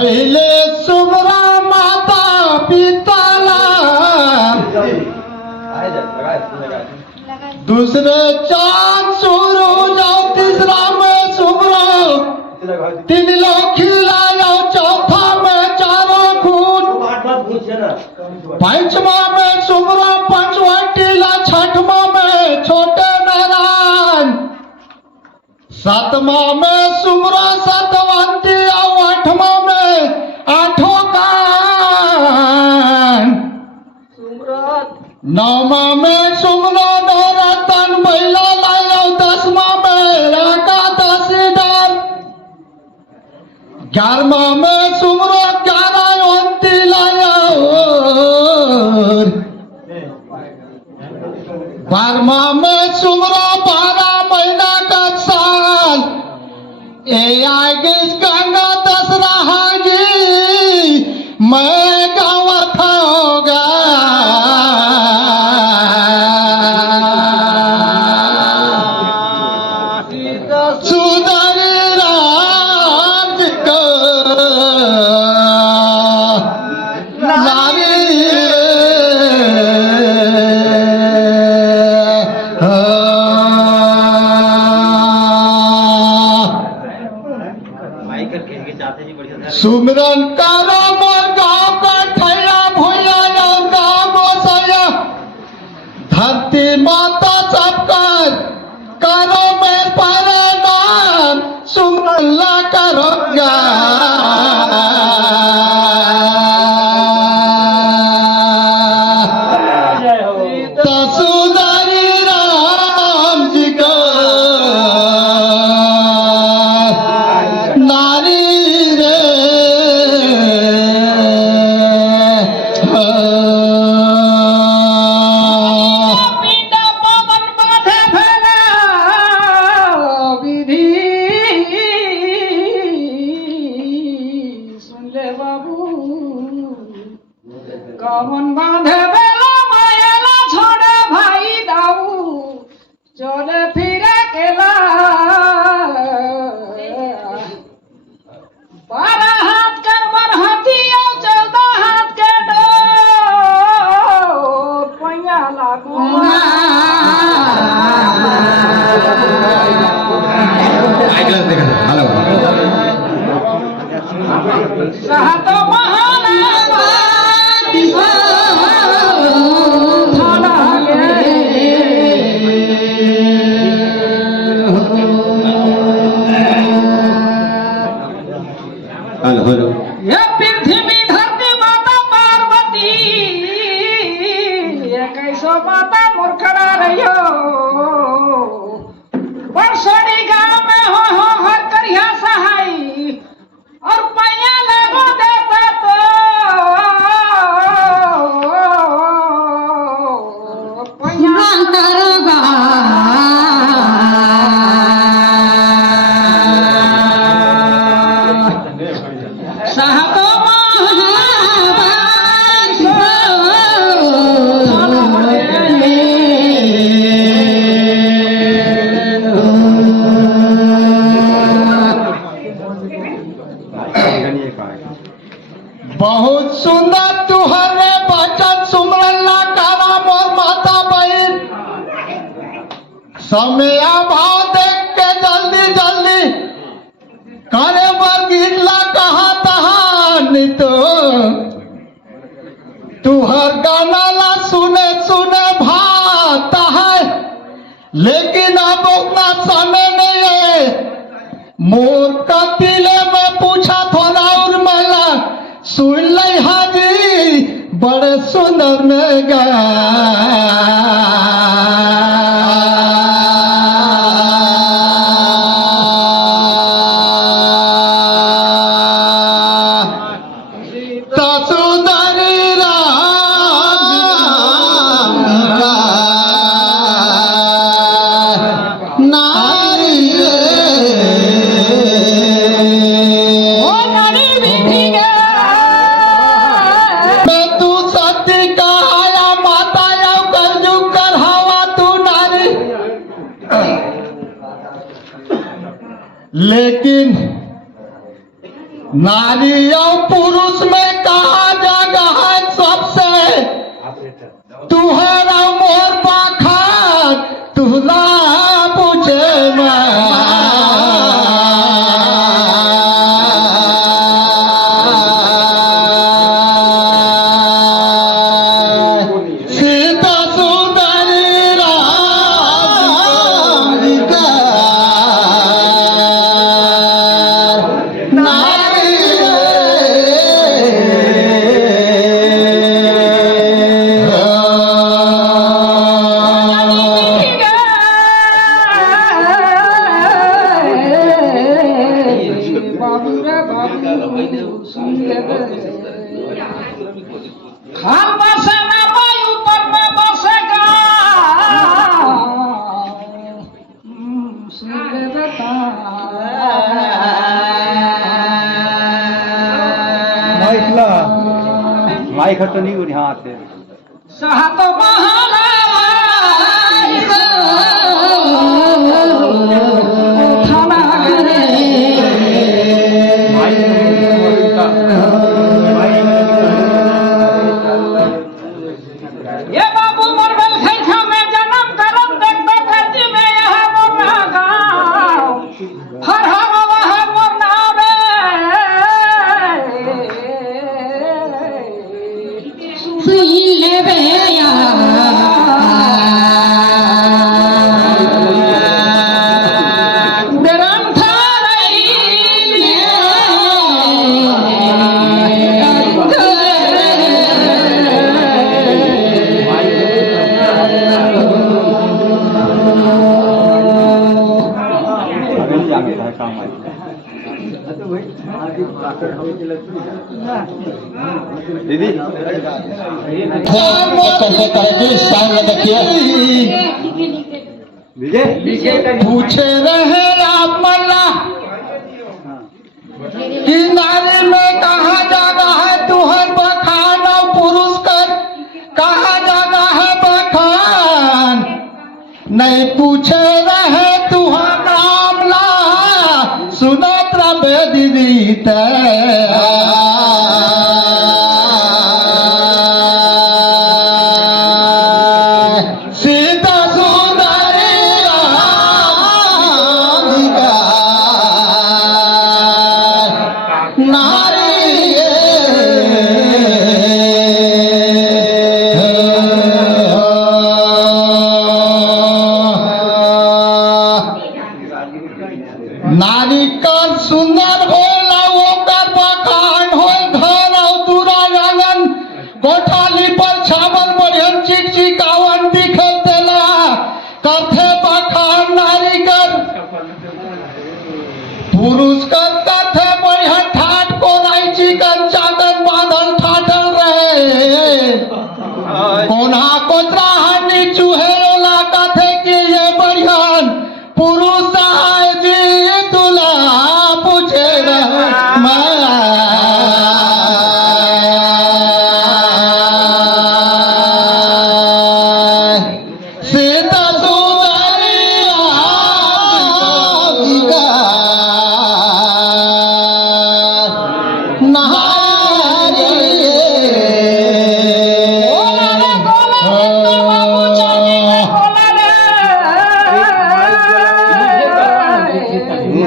पहले सुमरा माता पिताला, दूसरे चांद सूरज और तीसरा में सुमरा, तीन लोग खिलाया, चौथा में चारों खून, पंचमा में सुमरा पंचवा टीला, छठवा में छोटे नारायण, सातवा में सुमरा सतवंती और आठवा में आठों कान, नौमा में सुमरा नौरतन महिला लाया, दसवा में एकादशी डाल, 11वां में सुमरा 11 अंती लाया, 12वां में सुमरा 12 महीना का साल, ए आगे गंगा दसरा हागी मैं गाँव होगा, सुधरी राम जी को नारी सुमरन करो मोर गाँव का ठैया भूया गाँव गोसैया, धरती माता सबका करो मैं परिणाम, सुमरन ला करूँगा सुधरी राम जी को नारी कमन बांधे बेला मायाला छोड़े भाई दाऊ, चले फिरे केला 12 हाथ के बरहती और 14 हाथ के डोर, पैया लागू सहतो महान ये पृथ्वी धरती माता पार्वती, ये कैसो माता मूर्खड़ा रहियो, परसोड़ी गांव में हो हर करिया सहाई, और पैया लगो देते तो पैया करोगा सहतो बहुत सुंदर तुहरे बचन सुमरन ला करा मोर माता बहन, समय अभाव देख के जल्दी जल्दी करे बर गीत ला कहा तहा तो तुहर गाना ला सुने सुने भाता है, लेकिन अब उतना समय नहीं है, मोर कपिले में पूछा थोड़ा और मला सुन ले हाजी बड़े सुंदर में गा लेकिन नारी और पुरुष में कहा जगह है सबसे तुहरा मोर पाखर तुहला पूछे सीता सुंदरी राधिका नारी खान बसे ना वायु पर में बसेगा माइक हट नहीं उड़ी हाथ से सहत थाना करे ये बाबू मरबल खैखा में जन्म करम देखता धरती में यह मोरना गाँव हर हवा वह मोरना रे सुई ले बे दीदी पूछे रहे आप मल्ला कि नारी में कहाँ जगह है तुहर बखान और पुरुष कर कहाँ जगह है बखान नहीं पूछे रहे तुहर नाम ला सुनत रबे दीदी सीता सुंदरी राधिका नारी नारी कर सुंदर होला ओकर बखान हो धन और दूरा आंगन कोठाली पर छावल बढ़ियन चिक चिकावन दिखल देला कथे बखान नारी कर पुरुष कर कथे बढ़ियन ठाट कोनाई चिकन चाकन बांधल ठाठल रहे कोन्हा कोतरा हनी चूहेला कथे कि ये बढ़ियन पुरुष आए जी तुला पूछे सीता सुंदरी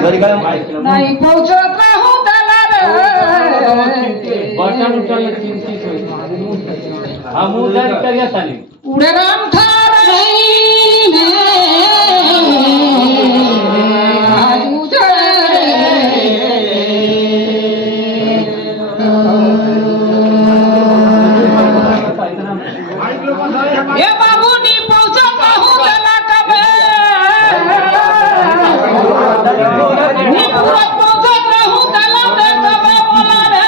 राधिका नहीं पहुंचत रहूं दलाल बटन उठल चिंतित होई हम उधर करिया तानी उड़े राम थार आज ये बाबू नहीं पहुंचत रहूं दला कबे नहीं पूरा पहुंचत रहूं दला दे कबे बोला रे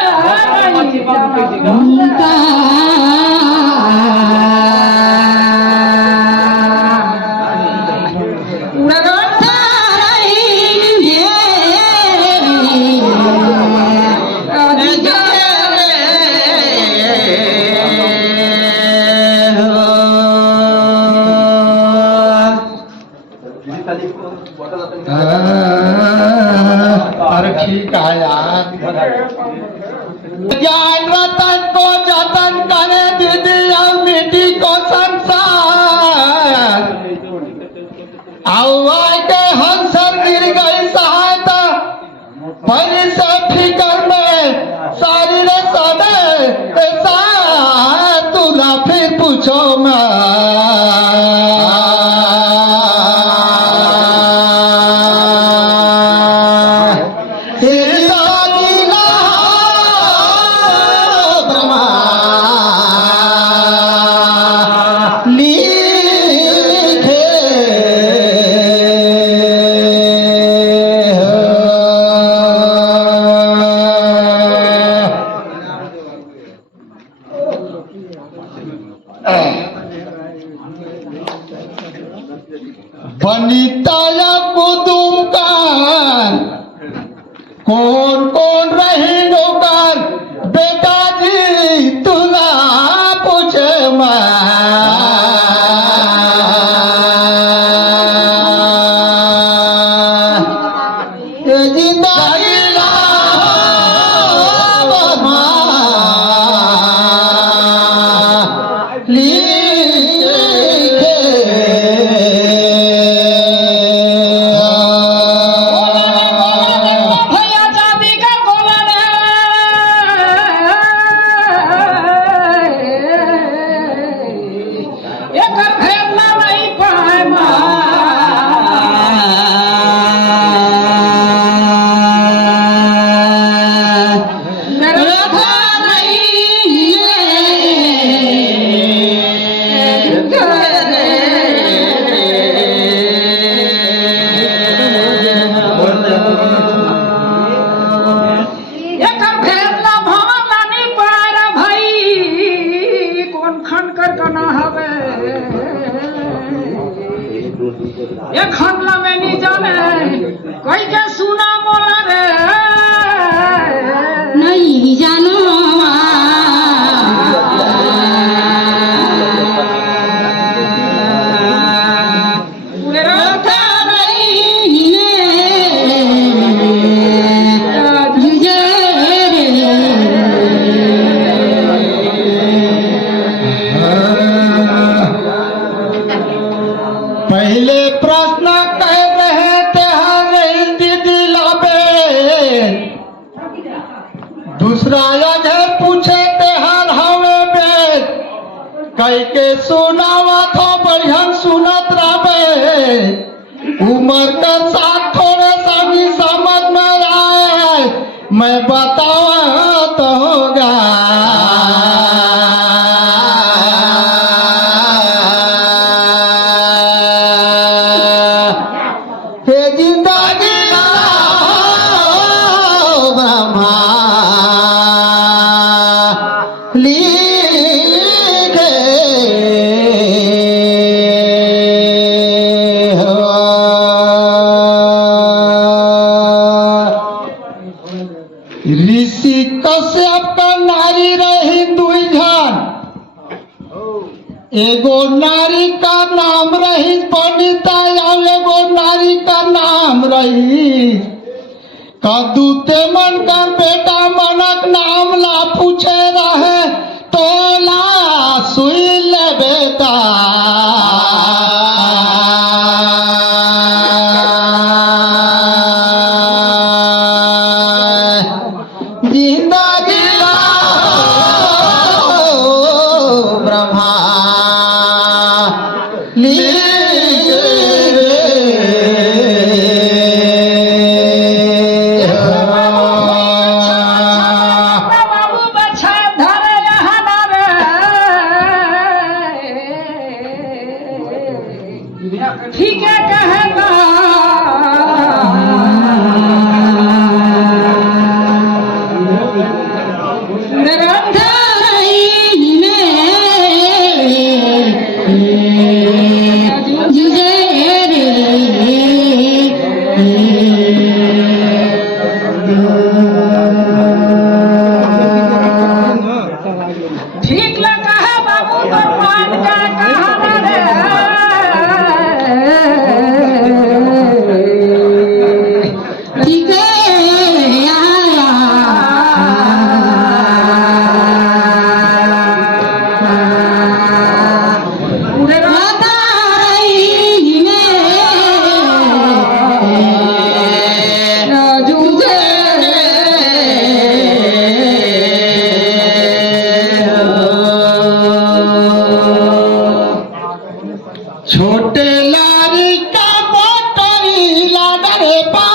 अरे ठीक है यार। ज्ञान रतन को जतन करे दीदी और मिट्टी को संसार। आवाज के हंसर गिर गई सहायता बड़ी से फिकर में सारी रे सदे ऐसा तुला फिर पूछो मैं बनिताया कुदुम कान कौन कौन रही नौकर बेटा जी तुला पूछे खंडला में नहीं जाने कोई के सुना मोला रे नहीं जानो पहले प्रश्न कह रहे थे दीदी लाबे दूसरा है पूछे थे हर हवे बेद कई के सुनावा थो बढ़िया सुनत रहे उम्र का साथ थोड़े सभी समझ में आए मैं बतावा तो होगा ऋषि कश्यप का नारी रही दुई जन एगो नारी का नाम रही बनिता और एगो नारी का नाम रही कदूते मन कर बेटा मनक नाम ला पूछे रहे तो ला सुई ले बेटा ठीक है कहना ठीक लगा है बाबू भगवान का कहा लाडरे पा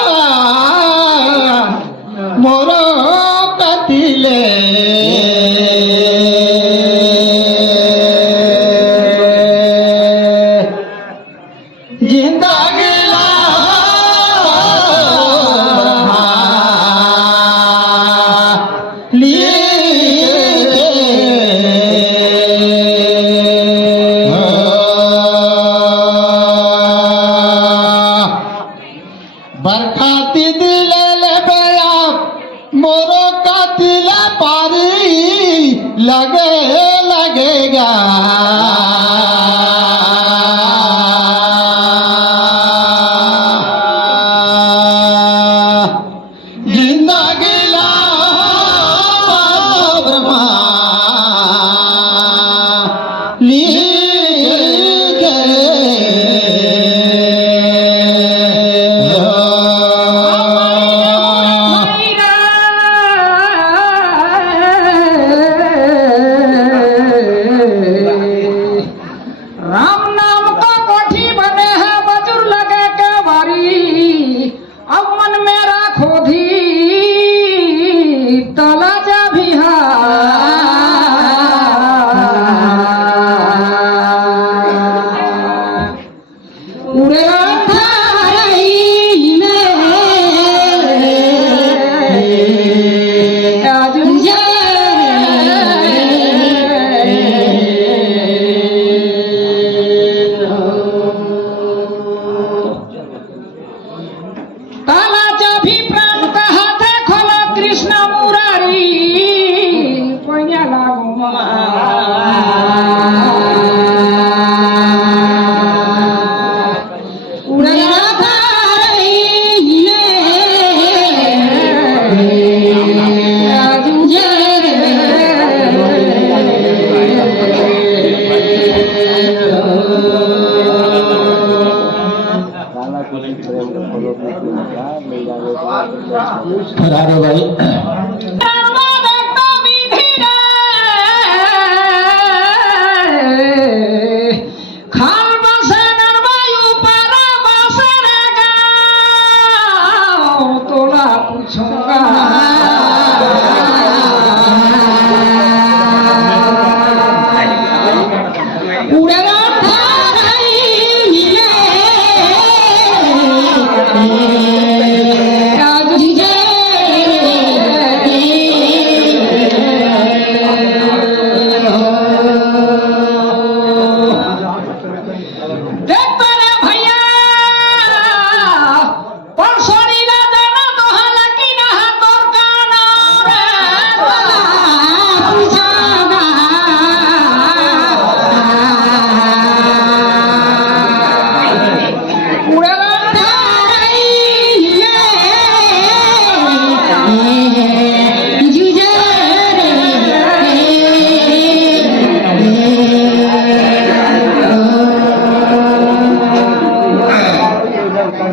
मोर कतिले जिंदगी बरखाती दिले ले बया मोरो का दिला पारी लगेगा जिंदगी ला ब्रह्मा राम नाम का कोठी बने हैं बजुर लगे के बारी अब मन में राखो धी तला जा भी उड़े तालाचा भी प्राण का हाथ है खोला कृष्ण मुरारी कोइया लागो उड़िया थारी फरारो भाई खाल बसे नरवायु पारा बसरे गाओ तोला पूछूंगा उड़ेगा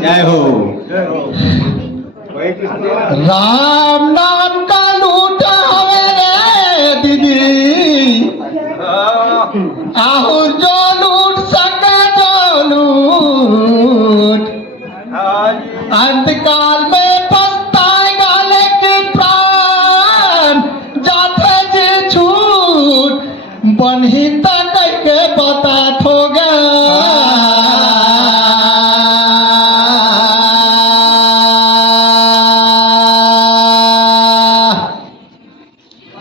जय हो राम नाम का लूट हवे रे दीदी आहू जो लूट सके जो लूट अंतकाल में पछताएगा लेकिन प्राण जाते जी छूट बनहिता करके बता थोगे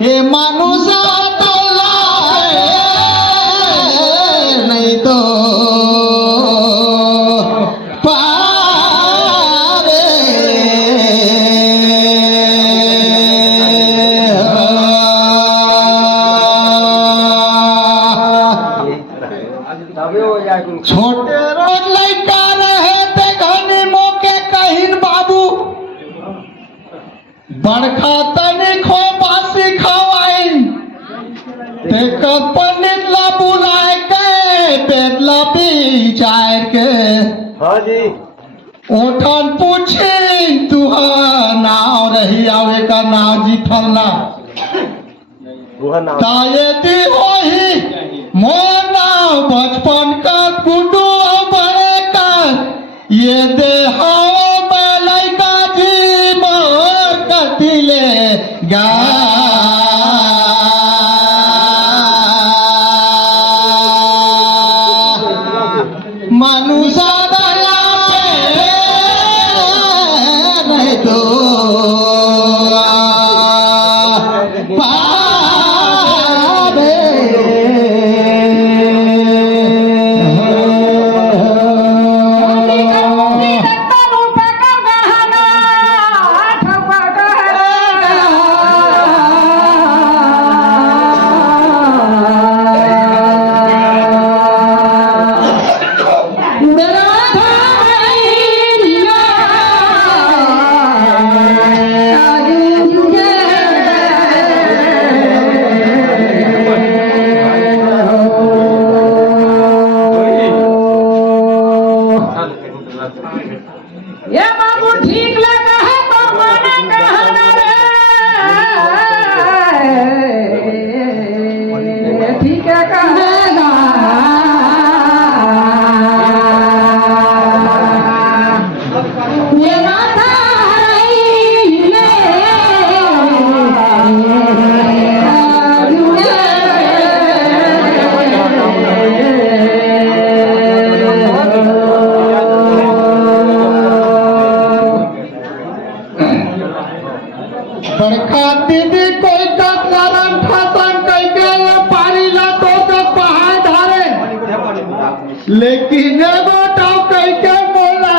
हे मानुष तो लाए नहीं तो पारे छोटे रोड लड़का रहे थे घनी मौके कहीं बाबू बड़खा तनी खो बासी खवाई देखत पंडित ला बुलाए के बेदला बिचार के हाँ जी ओठन पूछी तुहा नाव रही आवे का नाव जी फलना ताये दी होही मोर नाव बचपन का गुड्डू बड़े का ये दे ये बाबू ठीक लगा है तो माने कहना रे ठीक है कहना ये राधा बड़का दीदी कोई का कारण फसन कई के पानी ला तो पहाड़ धारे लेकिन बेटा कई के बोला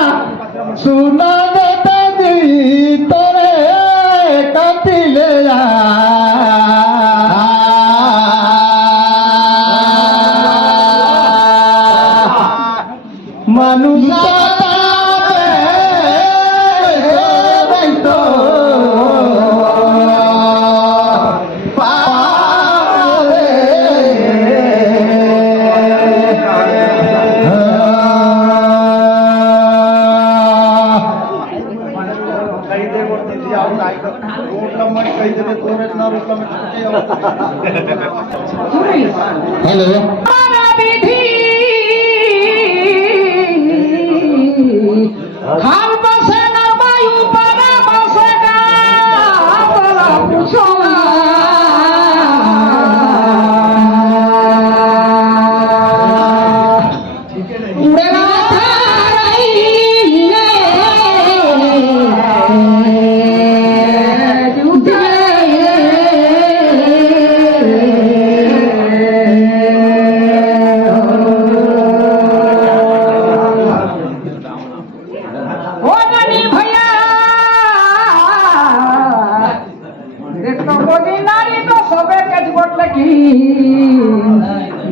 सुना देता दी तोरे कति ले जा मनुष्य हेलो हम बसे न वायु पर बसेगा बोला पूछो उड़ना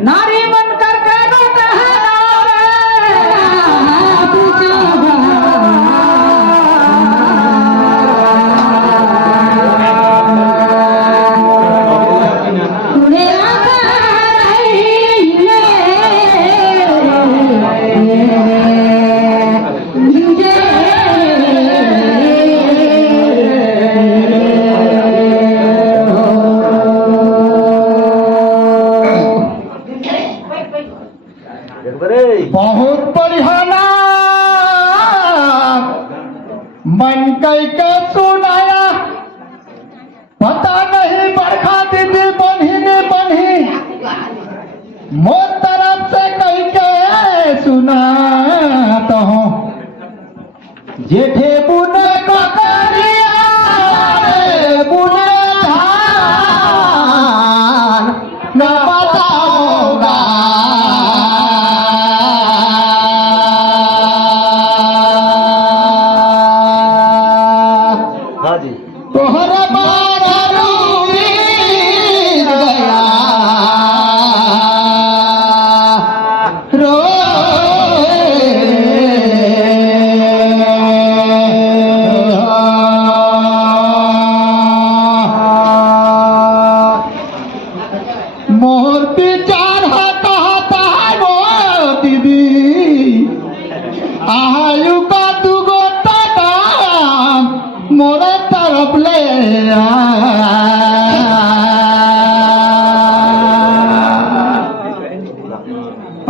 नारी बनकर के रोता है बहुत बढ़िया मन कई के सुनाया पता नहीं बरखा दीदी बन्ही ने बन्ही मोर तरफ से कई के सुना तो हूँ जेठे बुने ककरिया बुने धान न बताऊंगा तोहरा बारा रूपी गया रो मोर विचार कहता है वो दीदी आयु का तू गोता मोरे तरफ ले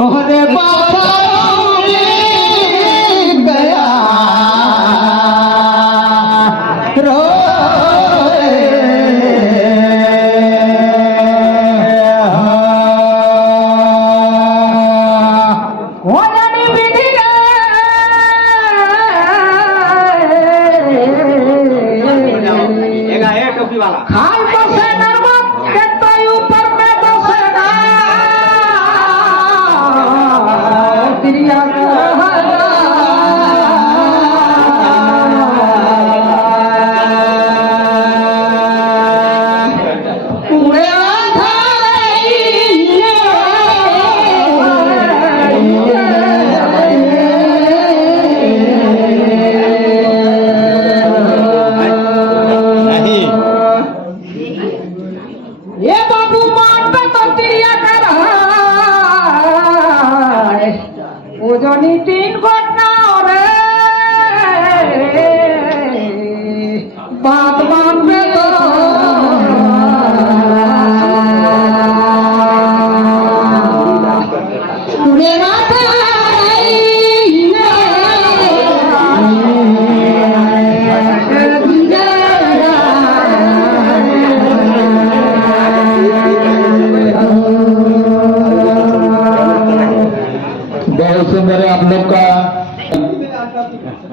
ओहरे बाबा गया रो खाल बसे नर्मद के तो ऊपर में बसेगा तिरिया पूरे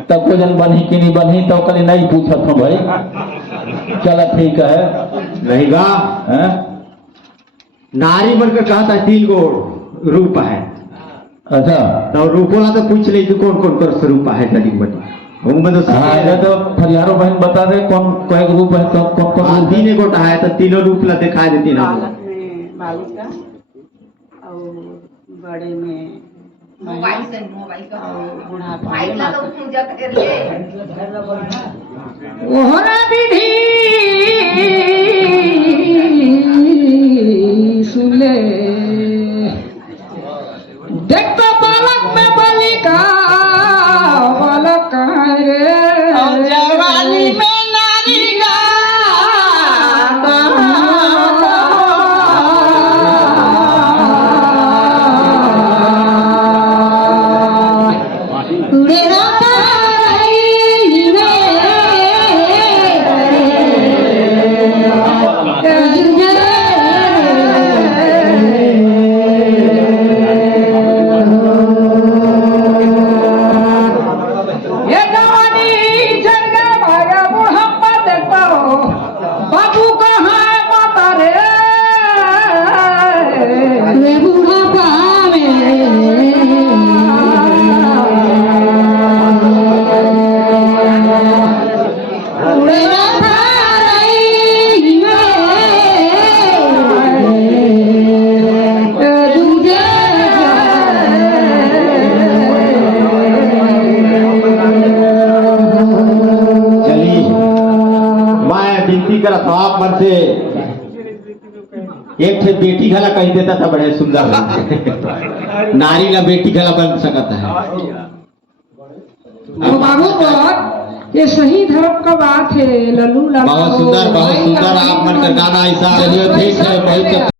तब को जन बनी कि नहीं बनी तो कहीं नहीं पूछत हूँ भाई। चलो ठीक है रहेगा। हैं? नारी बनकर कहा था 3 गो रूप है, अच्छा तो रूपोला तो पूछ ले कि कौन कौन कर रूप है जड़ी बटी उनमें तो हाँ ये तो फरियारो बहन बता दे कौन कौन रूप है कौन कौन कौन 3 गोटा है तो तीनों रूप ला दिखाई देती ना। बालक में बालिका और बड़े में मोबाइल से मोबाइल का और बुढ़ापा मोबाइल में का तो माता। पूजा करिए। ओहरा विधि सुले देखता बालक में बालिका बालक रे जवानी में नारी का मेरा ये जवानी जरगा भागा बुढ़ापा देखता हो बाबू कहाँ है माता रे बुढ़ापा चलिए मैं विनती करत हूं आप मन से एक ठे बेटी घला कह देता था बड़े सुंदर नारी ला बेटी घला बन सकता है। तो बाबू पर ये सही धर्म का बात है लल्लू लाल बहुत सुंदर आप मन का गाना ऐसा चलिए ठीक है भाई तो